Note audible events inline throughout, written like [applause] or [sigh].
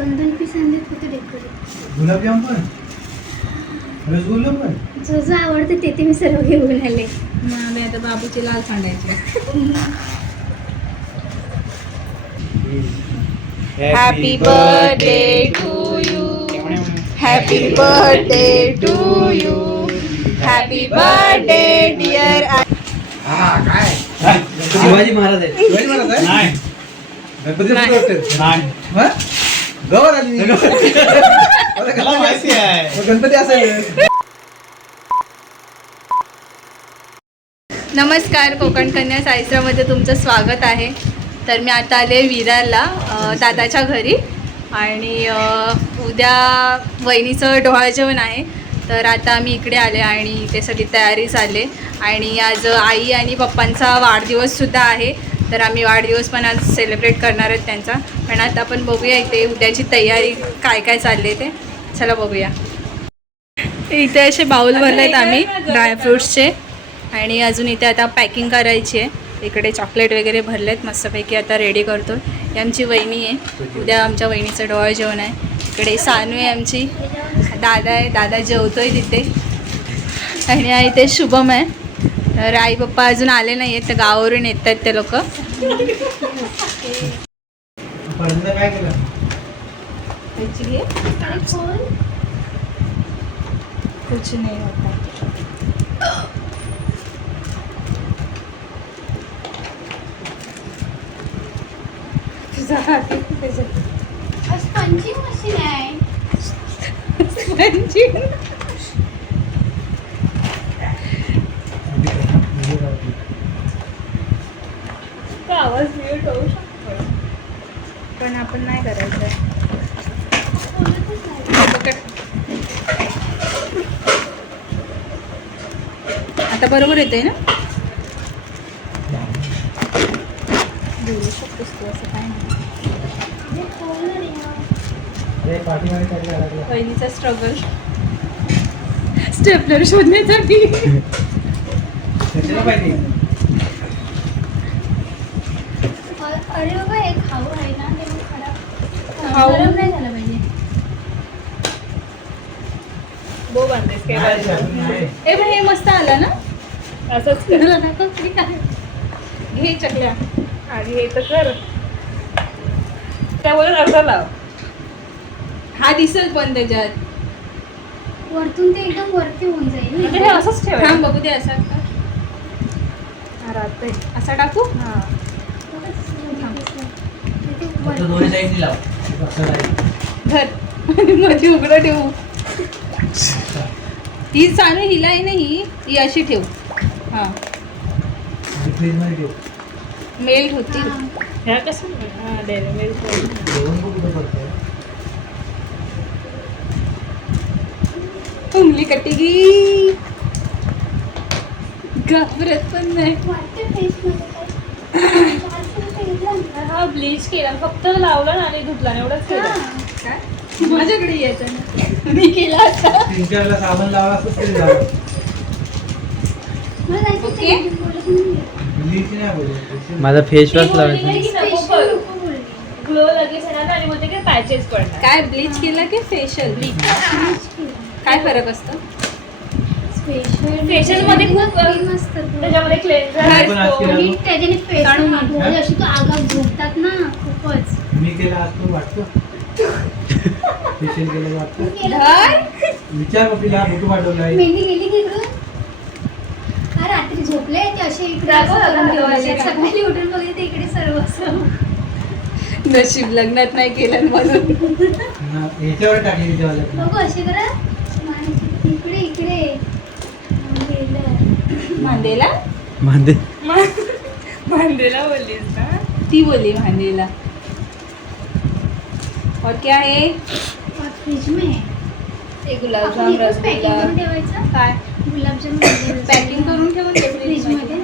दोन दोन पीस आणलेत होते डेकोरेट गुलाबजाम पण? रसगुल्ला पण? जो जो आवडतं ते ते मी सर्व घेऊन आले. मला आता बाबूचे लाल खांडायचे happy birthday to you happy birthday to you happy birthday dear हा काय? शिवाजी महाराज आहे शिवाजी महाराज आहे नाही. गणपती नाही. गवर आली. मला माहिती आहे. मग गणपती असेल. नमस्कार कोकण कन्या साईश्रामध्ये तुमचं स्वागत आहे. तर मी आता आले विरारला अ, दादाच्या घरी. आणि अ, उद्या वहिनीचं डोहाळ जेवण आहे. तर आता आम्ही इकडे आले आणि इथे सगळी तयारी झाली आणि आज आई आणि पप्पांचा वाढदिवससुद्धा आहे. तर आम्ही वाढदिवस पण आज सेलिब्रेट करणार आहेत त्यांचा. पण आता आपण बघूया इथे उद्याची तयारी काय काय चालली ते. चला बघूया. इथे असे बाऊल भरले आहेत आम्ही ड्रायफ्रूट्सचे आणि अजून इथे आता पॅकिंग करायची आहे. इकडे चॉकलेट वगैरे भरलेत मस्तपैकी आता रेडी करतो ही आमची वहिनी आहे. उद्या आमच्या वहिनीचं डोळं जेवण आहे. इकडे सानू आहे आमची. दादा आहे. दादा जेवतोय तिथे. आणि इथे शुभम आहे. तर आई पप्पा अजून आले नाही आहेत तर गावावरून येत आहेत ते लोक. पहिल्यांदा काय केलं कुछ नाही होता तुझा हात आहे त्याच्यात. आज पंचिंग मशीन आहे आवाज आपण नाही करायचं. आता बरोबर येते ना? बोलू शकतोस तू असं काय नाही स्ट्रगल स्टेपलर शोधण्यासाठी [laughs] त्याच्याला पाहिजे अरे बाबा हे खाऊ आहे ना ते मग खराब खाऊ? गरम नाही झालं पाहिजे. बो बांधतेस काय नाही, बाजू? नाही. ए पण हे मस्त आलं ना? असंच कर. मला दाखव किती काय घे चकल्या. आधी हे तर कर. त्यावर अर्धा लाव. हा दिसेल पण त्याच्यात. वरतून ते एकदम वरती होऊन जाईल म्हणजे हे असंच थांब ठेवायचं बघू दे असा का? हा, राहतंय. असा टाकू? हा. फक्त दोन्ही साईडनी लाव असं नाही. धर. मध्ये उघडं ठेवू. ही चालू हिला आहे ना ही ही अशी ठेव. हा. मेल्ट होती ह्या कसं? हा करतोय? उंगली कटी गी. घाबरत पण नाही वाटतं face मध्ये काय. चारशे रुपये घेतला ना. हा ब्लीच केला फक्त लावला ना आणि धुतला एवढंच केलं हा. काय माझ्याकडे यायचं ना मी केला आता तीन चारला साबण लावला असतं तरी झालं. मला जायचं ओके. ते बोलत नाही. ब्लीच नाही बोलत. माझा फेस वॉश लावायचा की. ग्लो लगेच येणार आणि मग ते काय पॅचेस पडणार काय ब्लीच केलं की फेशियल ब्लीच काय फरक असतो Facial मध्ये खूप बघ. त्याच्यामध्ये क्लेन्झर. आणि त्याच्याने अशी तो आगाव झोपतात ना खूपच. मी केला असतो वाटतो. फेशियल केलं वाटतं. धर. विचार मग तिला फोटो पाठवलाय मेहंदी गेली की रात्री झोपले ते असे इकडे? सकाळी उठून बघितले इकडे सर्व असं. नशीब लग्नात नाही केलं म्हणून. ना, ह्याच्यावर टाकली तिच्यावाल्या बघू असे करा इकडे भांदेला मांदे बांधलेला बोललीस ना? ती बोली भांदेला और क्या है? और फ्रीज में? है ते गुलाबजाम इथेच पॅकिंग रसगुल्ला करून ठेवायचं? काय? गुलाबजाम पॅकिंग [coughs] करून ठेवून फ्रीजमध्ये?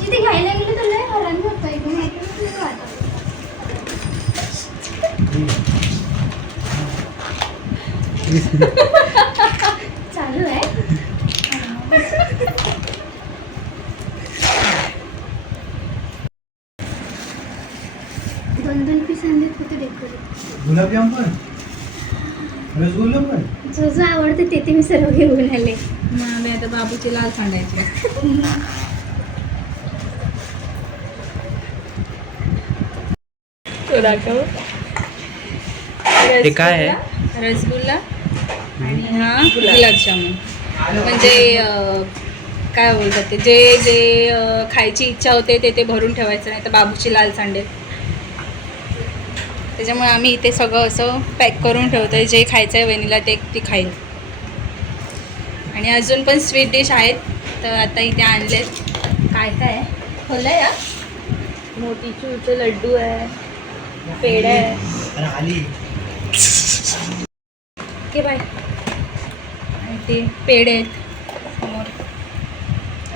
जिथे घ्यायला गेलं तर लय हरान होतं एकदम माहिती आहे का? चालू आहे दोन दोन पीस आणले होते डेकोरेट गुलाबजाम पण. रसगुल्ला पण. जो जो आवडतं ते ते मी सर्व घेऊन आले. मग आम्ही आता बाबूची लाल सांगायची तो दाखव. हे काय आहे? रसगुल्ला आणि हा गुलाबजामुन. म्हणजे अं, काय बोलतात ते? जे जे अं, खायची इच्छा होते ते ते भरून ठेवायचं नाही तर बाबूची लाल सांडेल त्याच्यामुळे आम्ही इथे सगळं असं पॅक करून ठेवतो आहे जे खायचं आहे वहिनीला ते ती खाईल आणि अजून पण स्वीट डिश आहेत. तर आता इथे आणलेत. काय काय? आहे खोलं या मोतीचूरचे लड्डू आहे. पेढा आहे. Okay bye. आणि ते पेढे आहेत समोर.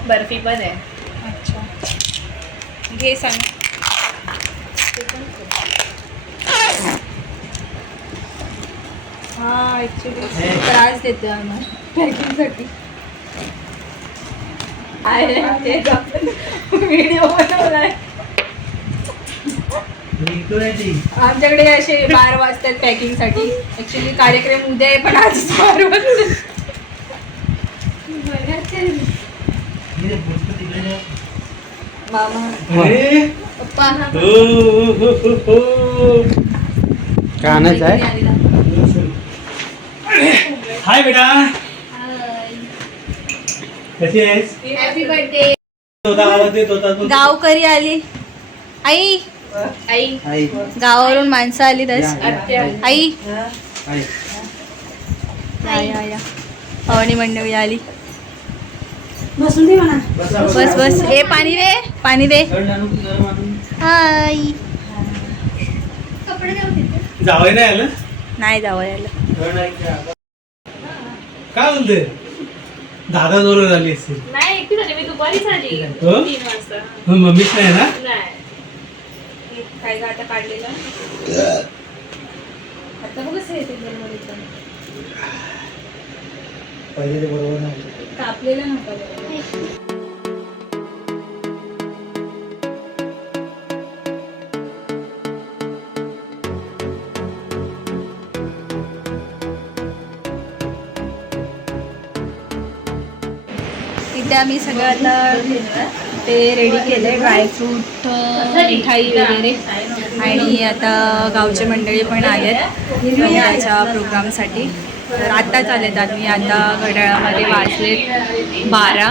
बर्फी पण आहे. अच्छा. घे सांग. हा ॲक्च्युली त्रास देतो आम्हाला पॅकिंगसाठी. व्हिडिओ बनवलाय. आहे. आमच्याकडे असे बार वाजतात पॅकिंगसाठी. ॲक्च्युली कार्यक्रम उद्या आहे पण आजच बार वाजतात. मामा. पप्पा. हो, हो, हो, आणायचं आहे. हाय बेटा. कशी आहेस? हॅपी बर्थडे तोता आवाज येत होता तो. गावकरी आली. आई. आई. आई. गावावरून माणसं आली. आत्या. आई. आई. या या या पाहुणी मंडळी आली. बसा, बस. बस ए पाणी दे पाणी दे? हाय. कपडे जावई नाही आलं? नाही जावं यायला? काय बोलते दादा बरोबर आली असतील नाही एकटी झाली मी दुपारीच आली. हो? तीन वाजता. मग मम्मीच नाही ना? नाही. काय गाठा काढलेला? आता बघ कसं येते बरोबर पहिले ते बरोबर नाही कापलेला नव्हता बरोबर. इथे आम्ही सगळं आता ते रेडी केलं आहे ड्रायफ्रूट मिठाई वगैरे. आणि आता गावचे मंडळी पण आलेत याच्या प्रोग्रामसाठी. तर आत्ताच आलेत आम्ही आता घड्याळामध्ये वाजलेत बारा.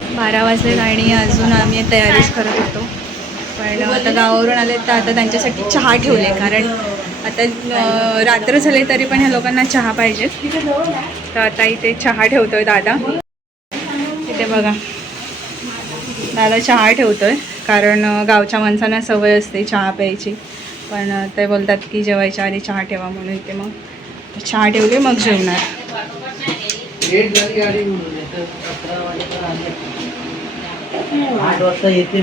बारा वाजलेत आणि अजून आम्ही तयारीच करत होतो. पण आता गावावरून आले तर आता त्यांच्यासाठी चहा ठेवले कारण आता रात्र झाले तरी पण ह्या लोकांना चहा पाहिजे. तर आता इथे चहा ठेवतोय दादा. इथे बघा. दादा चहा ठेवतोय कारण गावच्या माणसांना सवय असते चहा प्यायची. पण ते बोलतात की जेवायच्या आधी चहा ठेवा म्हणून इथे मग. चहा ठेवले मग जेवणार. आठ वाजता येते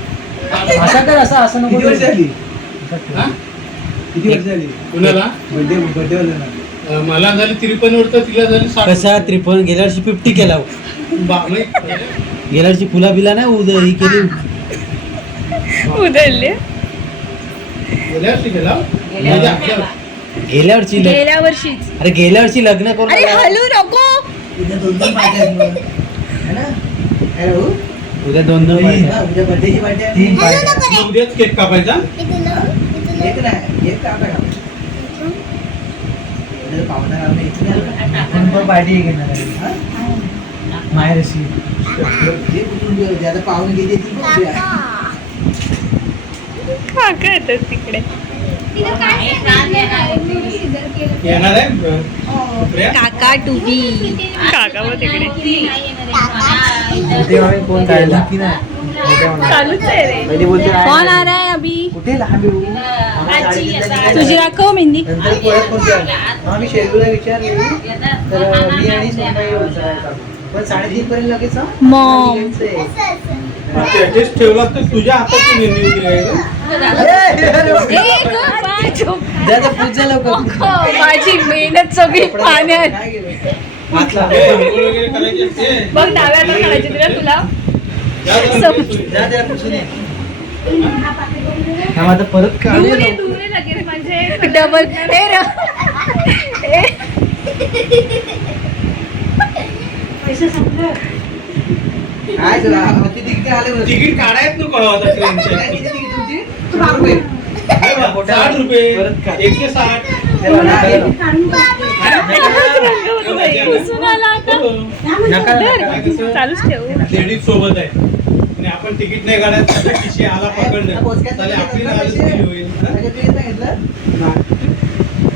असा कर असा असं नको किती वर्ष झाली? हा? किती वर्ष झाली कुणाला बर्थडे बर्थडे वाला ना अं, मला झाली त्रेपन्न वर्ष तिला झाली साठ कसा त्रिपन्न गेल्या वर्षी फिफ्टी केला हो. बा- नाही, गेल्या वर्षी फुला बिला नाही उद ही केली उधळले गेल्या वर्षी गेला म्हणजे आपल्या वर्षी. गेल्या वर्षी लग- गेल्या वर्षीच अरे गेल्या वर्षी लग्न करून अरे आला. हलू नको उद्या दोन दोन पार्ट्या आहेत मग. है ना? है ना भाऊ? उद्या दोन दोन उद्याच केक कापायचा? पार्टी घेणार. हा? पाहुणे किती तिकडे. येणार आहे? काका टुबी. काका मग तिकडे. नाही येणार आहे. ते आम्ही कोण जायला. चालूच आहे रे. आ रहा है अभी? कुठे लहान. तुझी दाखव मेहंदी? हा मी विचारली. तर मी आणि सोनाई पण साडेतीन पर्यंत लगेच हा? टेस्ट ठेवला तर तुझ्या हाताची मेहंदी होती पूज लवकर. माझी मेहनत सगळी पाण्यात करायची. बघ डाव्या हातात काढायची तुला तुला परत डबल तिकीट काढायच नको ट्रेनचे साठ रुपये. एकशे साठ. ठेव. लेडीज सोबत आहे. आणि आपण तिकीट नाही काढायचं आला पकडलं. आपली केली होईल. हा?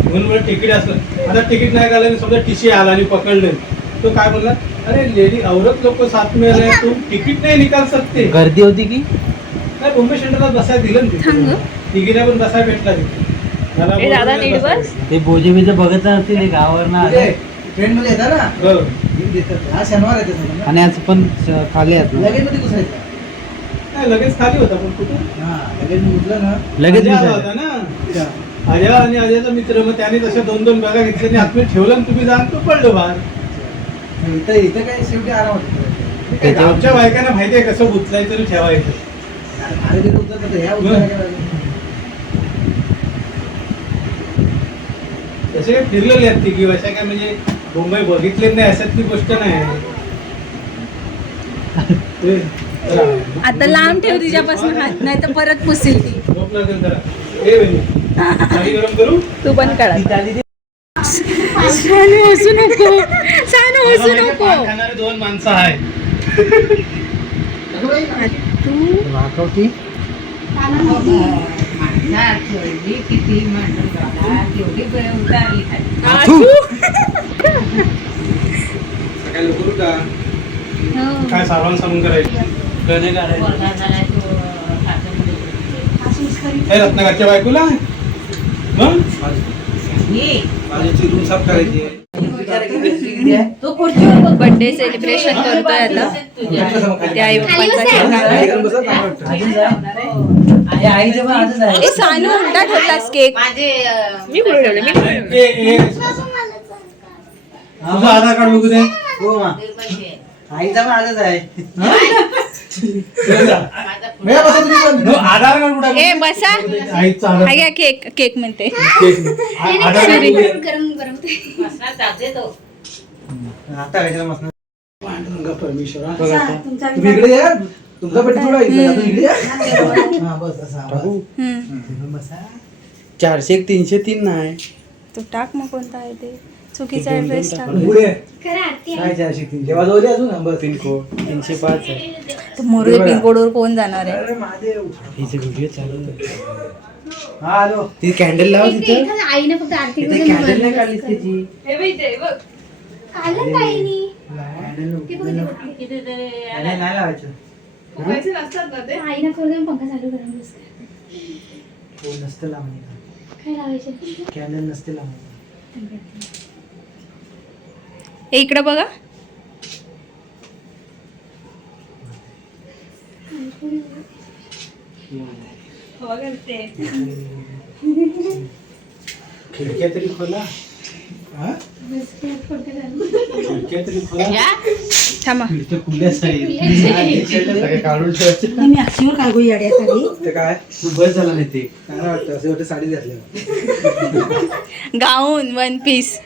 म्हणून मला तिकीट असलं. आता तिकीट नाही काढलं आणि समजा टीसी आला आणि पकडलं. तो काय बोलला? अरे लेडी औरत लोक साथ में रहे तुम तिकीट नाही निकाल सकते. गर्दी होती की? मुंबई सेंटरला बसायला दिलं ना. तिकीटा पण बसायला भेटला तिथे. मला ए, दादा, बोलवलं नीट बस. बसायला. ते बोजे बिजे बघत असतील ते गावावर ट्रेन मध्ये येतात ना? हो. हा शनिवार आणि आज पण खाली लगेच मध्ये घुसायचं लगेच खाली होता पण कुठं? हा लगेच घुसलं ना. अजय आला होता ना? अजय आणि अजयचा मित्र मग त्याने तशा दोन दोन बॅगा घेतल्या आणि आतमध्ये ठेवलं आणि तुम्ही जा आणि तो पडलो बाहेर. इथं इथं काय शेवटी आराम होतो. गावच्या बायकांना माहिती आहे कसं उचलायचं आणि ठेवायचं. तसे काय फिरलेले आहेत की अशा काय म्हणजे मुंबई बघितले नाही अशातली गोष्ट नाही. [laughs] ते. आता लांब ठेव तिच्यापासून हात नाही तर परत पुसेल ती. पाणी करू? तू पण ती ती सानू हसू नको सानू हसू नको. दोन माणसं आहे [laughs] वाकवती. काय सारवण सारून करायचं? कणे काढायचं ए रत्नाकरच्या बायकोला? मग? रूम साफ करायची बर्थडे सेलिब्रेशन करतोय आता. ते आई. ए सानू उलटा ठेवलास केक. मी कुठे ठेवले मी तुझं आधार कार्ड बघू दे. हो मा. आईचा पण आजच आहे. आधार कार्ड कुठं ए बसा. केक केक म्हणते. दे. पांडुरंगा परमेश्वरा. तुम्ही इकडे या. तुमचा पेटी थोडा इकडे आता इकडे या. हा, बस असा बस. चारशे एक तीनशे तीन नाही तू टाक मग कोणता आहे ते. चुकीचा ऍड्रेस टाक. पुढे. काय चारशे तीन देवाजवळ आहे अजून हा, बस पिनकोड तीनशे पाच आहे. तर मोरे पिनकोडवर कोण जाणार आहे? अरे महादेव. हिचे व्हिडिओ चालू आहे. हा हॅलो ती कॅन्डल लाव तिथं. आईने फक्त आरती तिथे करून कॅन्डल नाही काढलीस. त्याची. काढलं. नाही लावायचं. फुगायचे नसतात ना ते? आईनं पंखा चालू करून नसतं लावायचं काय लावायचे? कॅन्डल नसते लावायचं ए इकडं बघा हवा करते खिडक्या तरी खोला हा? बस ते पंखा चालू खिडक्या तरी खोला थांबा खिडक्या खुल्याच आहेत सगळे काढून ठेवायचे ते काय बस झाला नाही ते काय वाटतं असं वाटतं साडी घातल्या गाऊन वन पीस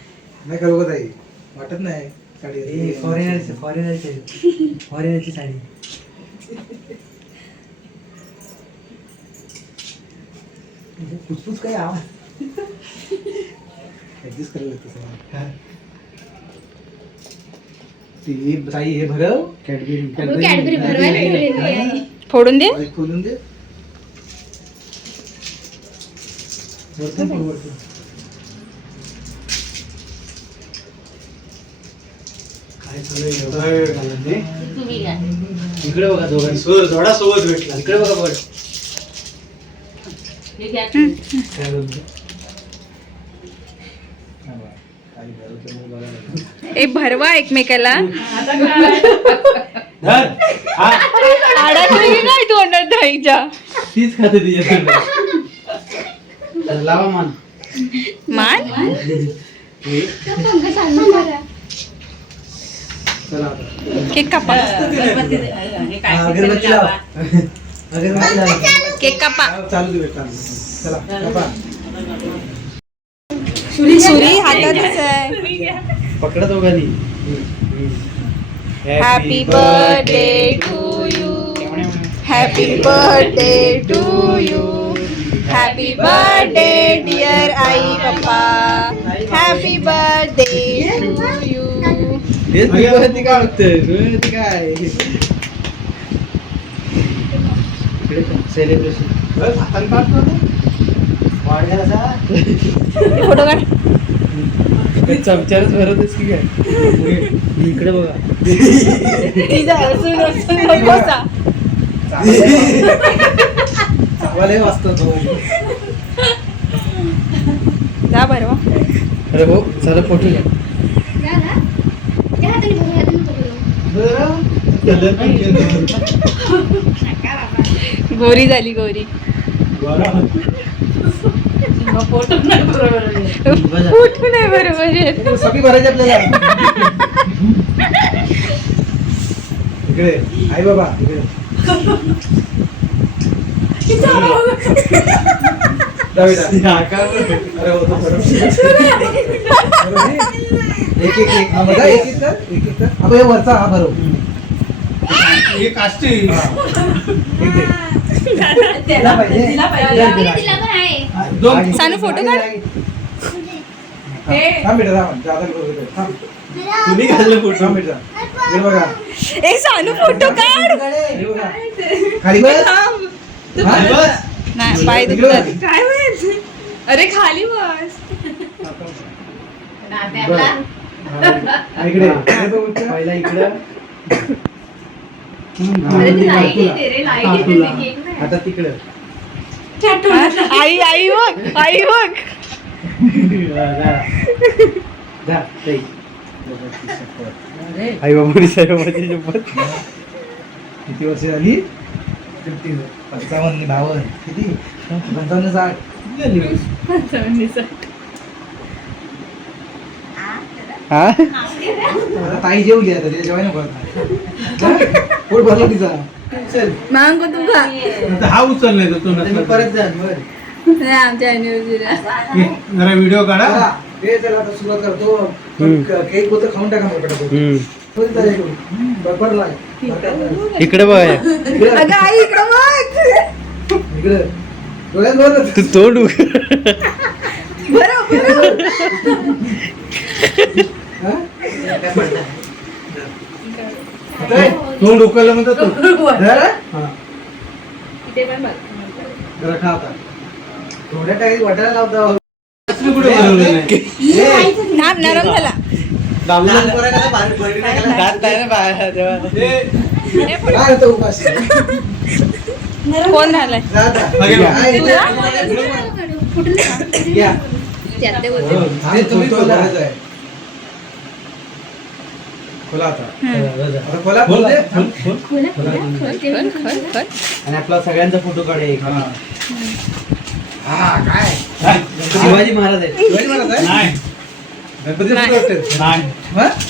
नाही खरोखर ताई वाटत नाही साडी फॉरेनरची फॉरेनरची फॉरेनरची साडी कुचकुच काही आवाज ऍडजस्ट करायला लागतं सगळं. ती ताई हे भरव कॅडबरी कॅडबरी भरवायला ठेवलेली आहे फोडून दे। खोलून दे। वरतून ठेव, वरतून. काय इकडे बघा दोघांनी. सोर जोडा सोबत भेटला. इकडे बघा बघ. काय? ए भरवा एकमेकाला. अडकली तू तीच खाते तिच्या लावा मान. मान. केक कापा. अगरबत्ती लाव. अगरबत्ती लाव. केक कापा चालू दे बेटा. चला बाबा सुरी हातातच आहे. पकडा दोघांनी. Happy birthday to you happy birthday to you happy birthday dear आई पप्पा हॅपी बर्थडे टू यू ती काय काय सेलिब्रेशन वाढग्याला फोटो काढ. चमच्यारच भरतच की काय? इकडे बघा. तिचा हसून हसून [laughs] नकोसा. चांगला वाजतो तो. जा भरवा अरे हो चला फोटो घ्या. जा [laughs] गोरी झाली गोरी. फोटो नाही बरोबर आहे. सगळी भरायची आपल्याला इकडे आई बाबा इकडे डावीला. काय बोलतो? अरे तो बरोबर. बरोबर आहे? एक एक एक हा बघा एक एक एक एक वरचा हा एक. सानू फोटो काढ. ए सानू काढ. नाही पाय दुखतात. काय माहिती अरे खाली बस इकडे हे. पहिला इकडं आता तिकडं. आई आई बघ आई बघ. [laughs] आई बाबा साहेबाची शपथ. किती वर्ष झाली? पंचावन्न बावन्न. किती? पंचावन्न साठ. हा? ताई जेवली आता जेवाय नको आता. पोट भरलं तिचा. चल. मांग आता हा उचललाय तो आता मी नसला परत जा बर. नाही आमच्या अॅनिव्हर्सरीला जरा व्हिडिओ काढा. चला, हे चला आता सुरुवात करतो. केक होतं खाऊन टाका मला पटापट. हम्म. थोडी तरी करू. बडबड लाग. इकडे बघ. इकडे अगं आई इकडं बघ. इकडे. डोळ्यात भर तू तोंड उघड. [laughs] तोंड उकळलं म्हणतो तो. हा. जरा खा आता. थोड्या टाकी वाटायला लावता. कुठे बनवलं? नाही नरम झाला. बाहेर तेव्हा. हे. कोण जा आता. मागे बघ. हा, इथे. फुटलं का? घ्या. त्यात ते हो, होते हे तुम्ही खोलतो, खोला. खोलायचं आहे. खोला आता हम्म. आता खोला खोल, खोल दे. खोल, खोल. खोला, खोला, खोला. खर, खर, खर. आणि आपला सगळ्यांचा फोटो काढे हा. हा काय. शिवाजी महाराज आहे शिवाजी महाराज आहे? नाही गणपती नाही. बाप्पा वाटतं. नाही?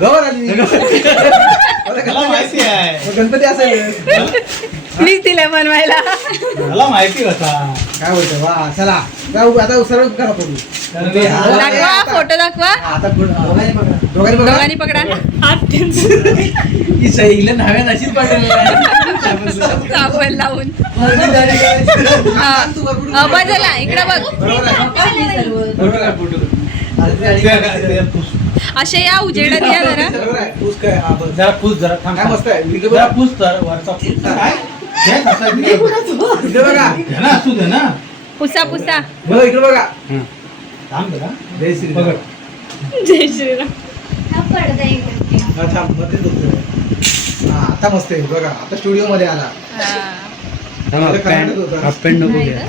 गवर आली आता मला गणपती माहिती आहे मग गणपती असेल प्लीज दिलाय बनवायला मला माहिती होता काय बोलतो वा चला जाऊ आता सरळ करा हा- दाखवा फोटो दाखवा. दोघांनी पकडा. ही सैल नव्यात अशीच चावल लावून. हा. अ, बदला इकडे बघ. असे या उजेडात या जरा. पूस जरा थांब काय मस्त आहे? इकडे जरा बघा. पूस तर वरचा [laughs] बघा. पुसा पुसा. बघा इकडे बघा. थांब जरा जय श्री बघ जय श्रीराम हा. हा थांब मध्येच होतं हा आता मस्त आहे बघा आता स्टुडिओ मध्ये आला हा. कळायला होतं. हाफ पॅन्ट नको घ्या?